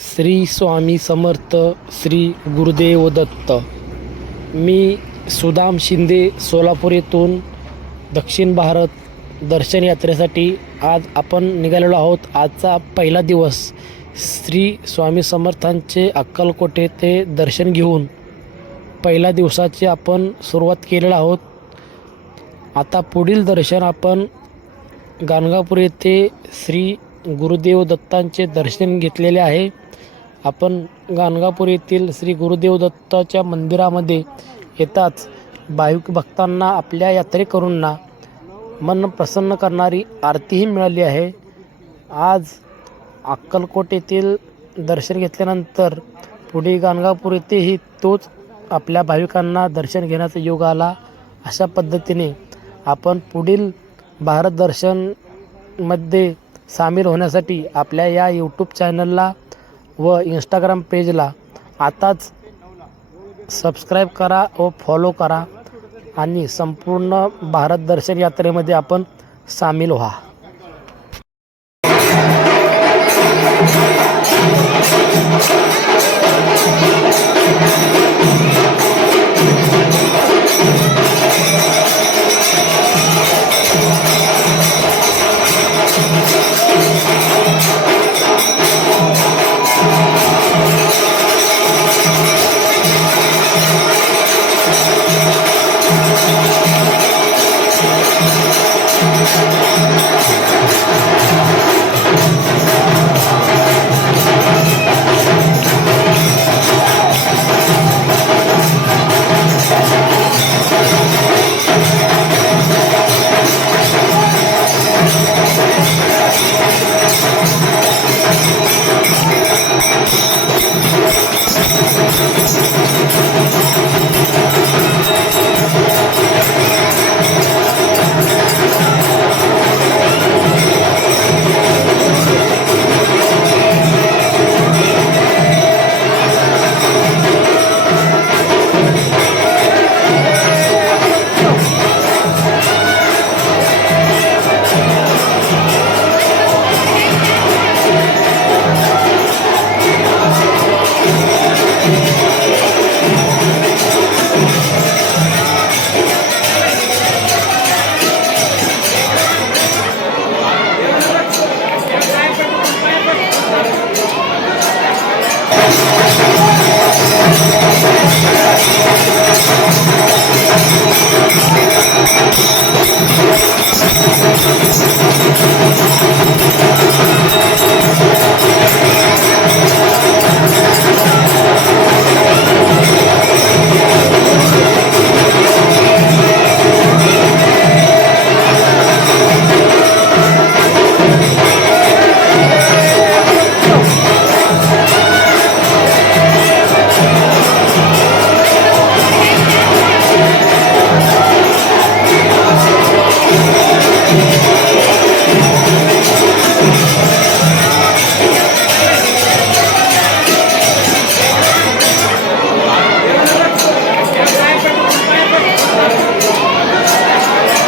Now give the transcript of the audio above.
श्री स्वामी समर्थ श्री गुरुदेव दत्त. मी सुदाम शिंदे सोलापूर येथून दक्षिण भारत दर्शन यात्रेसाठी आज आपण निघालेलो आहोत. आजचा पहिला दिवस श्री स्वामी समर्थांचे अक्कलकोट येथे दर्शन घेऊन पहिल्या दिवसाची आपण सुरुवात केलेली आहोत. आता पुढील दर्शन आपण गाणगापूर येथे श्री गुरुदेव दत्तांचे दर्शन घेतलेले आहे. आपण गाणगापूर येथील श्री गुरुदेव दत्ताच्या मंदिरामध्ये येताच भाविक भक्तांना आपल्या यात्रेकरूंना मन प्रसन्न करणारी आरतीही मिळाली आहे. आज अक्कलकोट येथील दर्शन घेतल्यानंतर पुढे गाणगापूर येथेही तोच आपल्या भाविकांना दर्शन घेण्याचा योग आला. अशा पद्धतीने आपण पुढील भारत दर्शनमध्ये सामील होण्यासाठी आपल्या या यूट्यूब चॅनलला व इंस्टाग्राम पेजला आताच सबस्क्राईब करा व फॉलो करा आणि संपूर्ण भारत दर्शन यात्रेमध्ये आपण सामील व्हा.